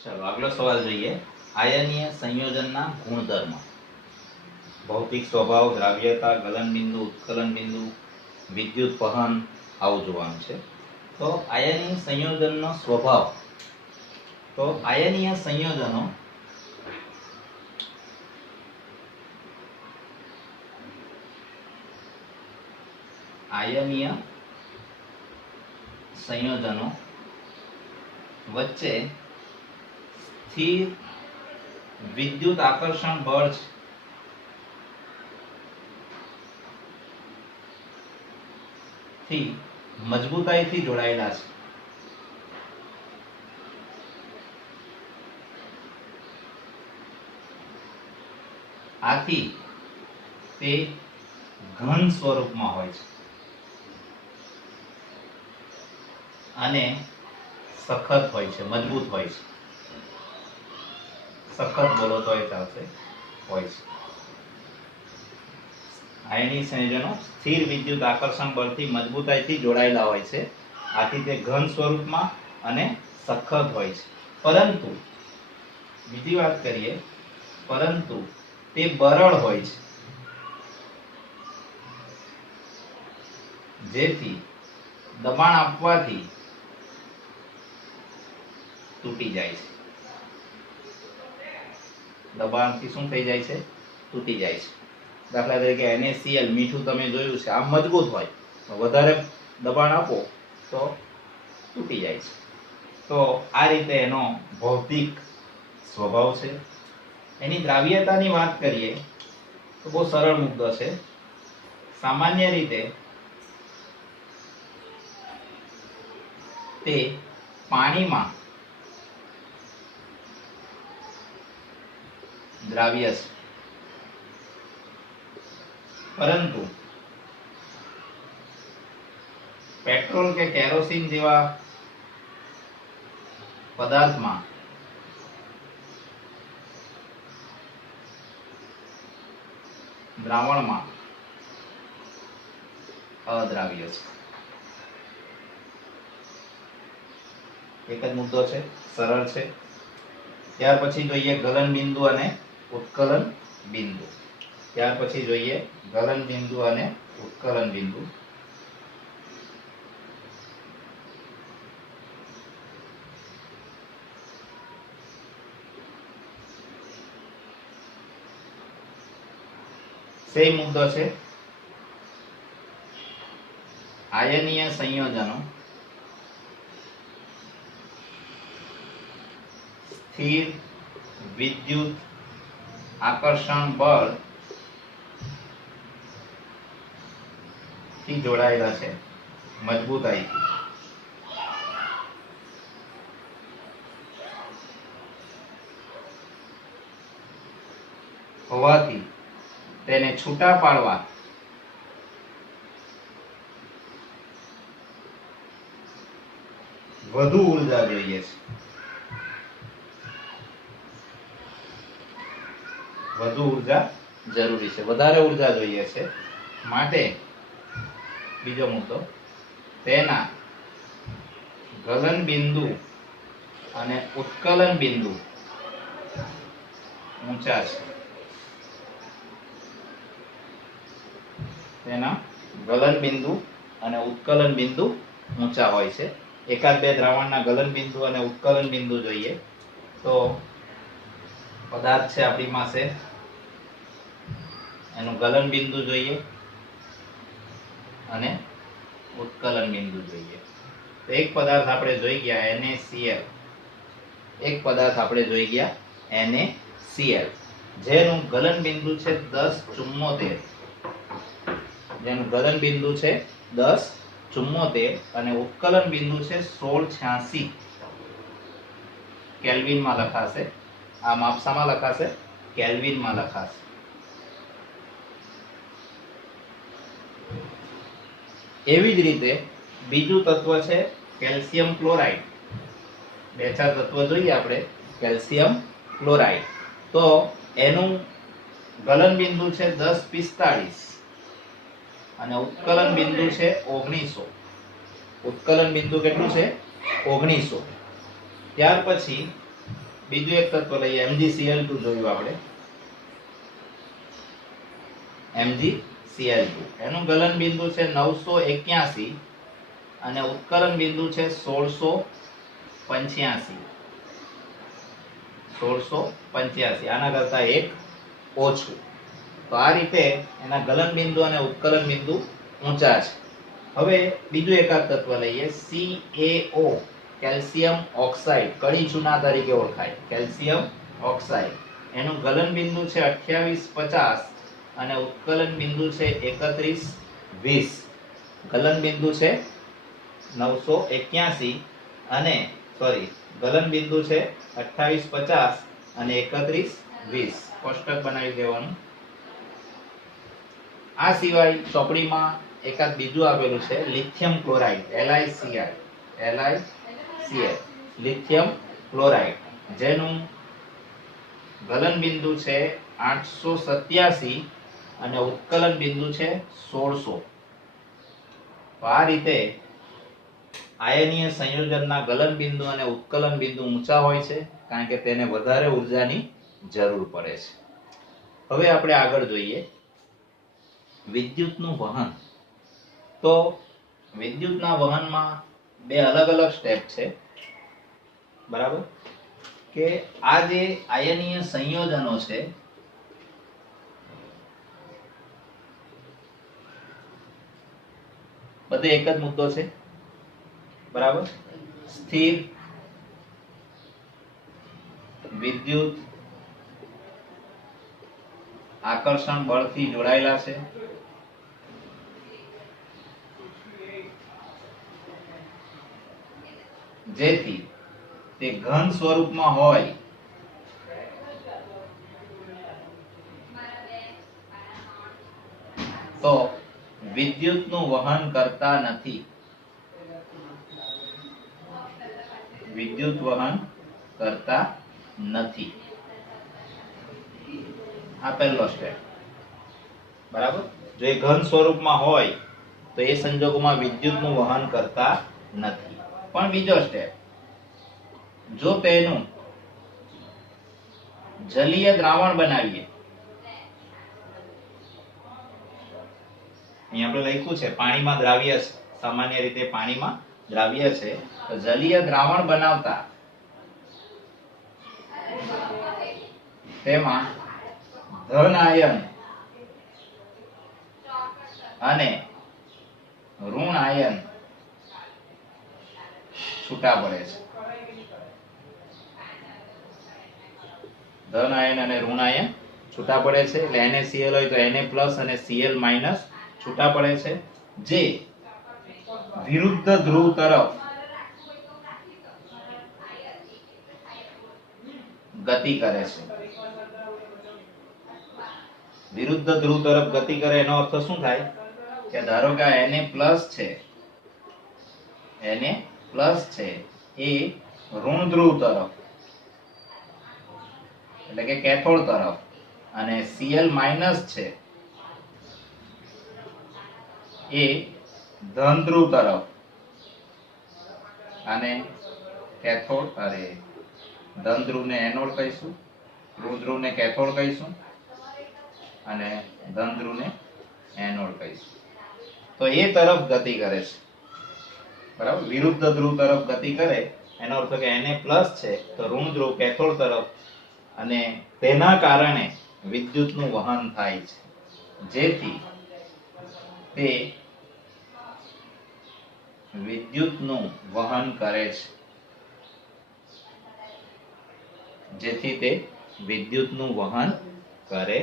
चलो अगला सवाल જોઈએ આયનીય સંયોજનના ગુણધર્મ ભૌતિક સ્વભાવ દ્રાવ્યતા ગલન બિંદુ ઉત્કલન બિંદુ વિદ્યુત વહન આવું જોવાનું છે તો આયનીય સંયોજનનો સ્વભાવ તો આયનીય સંયોજનો વચ્ચે સ્થિર વિદ્યુત આકર્ષણ બળ થી મજબૂતાઈથી જોડાયેલા છે. આથી તે ઘન સ્વરૂપમાં હોય છે અને સખત હોય છે, મજબૂત હોય છે. સખત બોલો તો એ ચાલશે, હોય છે. આયનીય સંયોજનો સ્થિર વિદ્યુત આકર્ષણ બળથી મજબૂતાઈથી જોડાયેલા હોય છે. આથી તે ઘન સ્વરૂપમાં અને સખત હોય છે. પરંતુ બીજી વાત કરીએ, પરંતુ તે બરડ હોય છે, જેથી દબાણ આપવાથી તૂટી જાય છે. દબાણથી શું થઈ જાય છે? તૂટી જાય છે. દાખલા તરીકે NaCl મીઠું તમે જોયું છે, આ મજબૂત હોય, વધારે દબાણ આપો તો તૂટી જાય છે. તો આ રીતે એનો ભૌતિક સ્વભાવ છે. એની દ્રાવ્યતાની વાત કરીએ તો બહુ સરળ મુદ્દો છે. સામાન્ય રીતે તે પાણીમાં દ્રાવ્ય છે, પરંતુ પેટ્રોલ કે કેરોસીન જેવા પદાર્થમાં દ્રાવણમાં અદ્રાવ્ય છે. એક જ મુદ્દો છે, સરળ છે. ત્યાર પછી જોઈએ ગલન બિંદુ અને ઉત્કલન બિંદુ. ત્યાર પછી જોઈએ ગલન બિંદુ અને ઉત્કલન બિંદુ. સેમ મુદ્દો છે. આયનીય સંયોજનો સ્થિર વિદ્યુત આકર્ષણ બળ થી જોડાયેલા છે, મજબૂતાઈથી. હોવાથી તેને છૂટા પાડવા વધુ ઉર્જા જોઈએ છે. વધુ ઉર્જા જરૂરી છે, વધારે ઉર્જા જોઈએ છે. માટે બીજો મુદ્દો, તેના ગલન બિંદુ અને ઉત્કલન બિંદુ ઊંચા છે. તેના ગલન બિંદુ અને ઉત્કલન બિંદુ ઊંચા હોય છે. એકાદ બે દ્રાવણના ગલન બિંદુ અને ઉત્કલન બિંદુ જોઈએ તો પદાર્થ છે આપણી પાસે, એનું ગલન બિંદુ જોઈએ અને ઉત્કલન બિંદુ જોઈએ. તો એક પદાર્થ આપણે જોઈ ગયા NaCl, એક પદાર્થ આપણે જોઈ ગયા NaCl, જેનું ગલન બિંદુ છે 1074, જેનું ગલન બિંદુ છે 1074 અને ઉત્કલન બિંદુ છે 1686. કેલ્વિનમાં લખાશે, આ માપસામાં લખાશે, કેલ્વિનમાં લખાશે. એવી જ રીતે બીજું તત્વ છે કેલ્શિયમ ક્લોરાઇડ. બે ચાર તત્વ જોઈએ આપણે. કેલ્શિયમ ક્લોરાઇડ, તો એનું ગલન બિંદુ છે 1045 અને ઉત્કલન બિંદુ છે 1900. ઉત્કલન બિંદુ કેટલું છે? 1900. ત્યાર પછી બીજું એક તત્વ લઈએ MgCl2 જોયું આપણે MgCl2 એનું ગલન બિંદુ છે 981 અને ઉત્કલન બિંદુ છે 1685 આના કરતા એક ઓછું. તો આ રીતે એના ગલન બિંદુ અને ઉત્કલન બિંદુ ઊંચા છે. હવે બીજું એકાદ તત્વ લઈએ CaO કેલ્શિયમ ઓક્સાઇડ કણી ચૂના તરીકે ઓળખાય કેલ્શિયમ ઓક્સાઇડ એનું ગલન બિંદુ છે 2850 અને ઉત્કલન બિંદુ છે 3120. ગલન બિંદુ છે 981 અને ગલન બિંદુ છે 2850 અને 3120. કોષ્ટક બનાવી દેવાનું. આ સિવાય ચોપડીમાં એકાદ બીજું આપેલું છે lithium chloride LiCl lithium chloride જેનું ગલન બિંદુ છે 887 અને ઉત્કલન બિંદુ છે 1600. તો આ રીતે આયનીય સંયોજનના ગલન બિંદુ અને ઉત્કલન બિંદુ ઊંચા હોય છે કારણ કે તેને વધારે ઉર્જાની જરૂર પડે છે. હવે આપણે આગળ જોઈએ વિદ્યુતનું વહન. તો વિદ્યુતના વહનમાં બે અલગ અલગ સ્ટેપ છે. બરાબર કે આ જે આયનીય સંયોજનો છે બધે એક જ મુદ્દો છે. બરાબર સ્થિર વિદ્યુત આકર્ષણ બળથી જોડાયેલા છે. જેથી તે ઘન સ્વરૂપમાં હોય તો વિદ્યુતનું વહન કરતા નથી. વિદ્યુત વહન કરતા નથી. આ પહેલો સ્ટેપ. બરાબર જો એ ઘન સ્વરૂપમાં હોય તો એ સંજોગોમાં વિદ્યુતનું વહન કરતા નથી. પણ બીજો સ્ટેપ જો તેનું જલીય દ્રાવણ બનાવીએ. અહીં આપણે લખ્યું છે પાણીમાં દ્રાવ્ય છે. સામાન્ય રીતે પાણીમાં દ્રાવ્ય છે તો જલીય દ્રાવણ બનાવતા તેમાં ધન આયન અને ઋણ આયન છૂટા પડે છે. ધન આયન અને ઋણ આયન છૂટા પડે છે એટલે NaCl હોય તો Na+ અને Cl- છૂટા પડે છે જે વિરુદ્ધ ધ્રુવ તરફ ગતિ કરે છે. વિરુદ્ધ ધ્રુવ તરફ ગતિ કરે એનો અર્થ શું થાય કે ધારો કે આ Na+ છે એ ઋણ ધ્રુવ તરફ એટલે કે કેથોડ તરફ અને Cl- છે એ ધન ધ્રુવ તરફ અને કેથોડ ધન ધ્રુવને એનોડ કહીશું, ઋણ ધ્રુવને કેથોડ કહીશું અને ધન ધ્રુવને એનોડ કહીશું. તો એ તરફ ગતિ કરે છે. બરાબર વિરુદ્ધ ધ્રુવ તરફ ગતિ કરે એનો અર્થ કે Na+ છે તો ઋણ ધ્રુવ કેથોડ તરફ અને તેના કારણે વિદ્યુતનું વહન થાય છે જેથી તે વિદ્યુતનું વહન કરે છે. જેથી તે વિદ્યુતનું વહન કરે